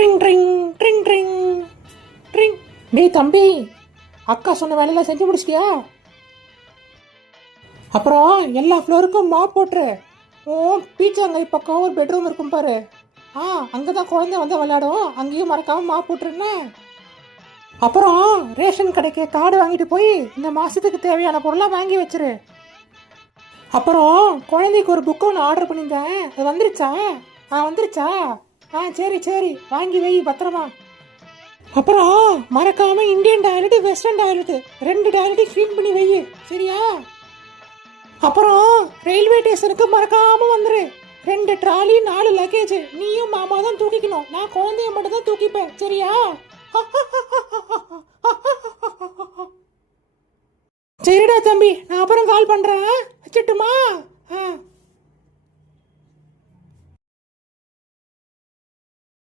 Drink drink drink drink drink. டேய் தம்பி, அக்கா சொன்ன வேலையெல்லாம் செஞ்சு முடிச்சிட்டியா? அப்புறம் எல்லா ஃப்ளோருக்கும் மாப் போட்டுரு. ஓ பீச்சாங்கை பக்கம் ஒரு பெட்ரூம் இருக்கும் பாரு, அங்கே தான் குழந்தை வந்து விளையாடும், அங்கேயும் மறக்காமல் மாப் போட்டுருன்னு. அப்புறம் ரேஷன் கடைக்கு கார்டு வாங்கிட்டு போய் இந்த மாதத்துக்கு தேவையான பொருளாக வாங்கி வச்சிரு. அப்புறம் குழந்தைக்கு ஒரு புக்கு ஒன்று ஆர்டர் பண்ணியிருந்தேன், அது வந்துருச்சா? வந்துருச்சா? சரி சரி, வாங்கி வை பத்திரமா. அப்புறம் மறக்காம இந்தியன் டாய்லெட் வெஸ்டர்ன் டாய்லெட் 2 டாய்லெட்டையும் க்ளீன் பண்ணி வை, சரியா? அப்புறம் ரயில்வே ஸ்டேஷனுக்கு மறக்காம வந்துரு. 2 ட்ராலி 4 லக்கேஜ் நீயும் மாமா தான் தூக்கிக்கணும், நான் குழந்தைய மட்டும் தான் தூக்கிப்பேன், சரியா? சரிடா தம்பி, நான் அப்புறம் கால் பண்றேன், வச்சுட்டுமா?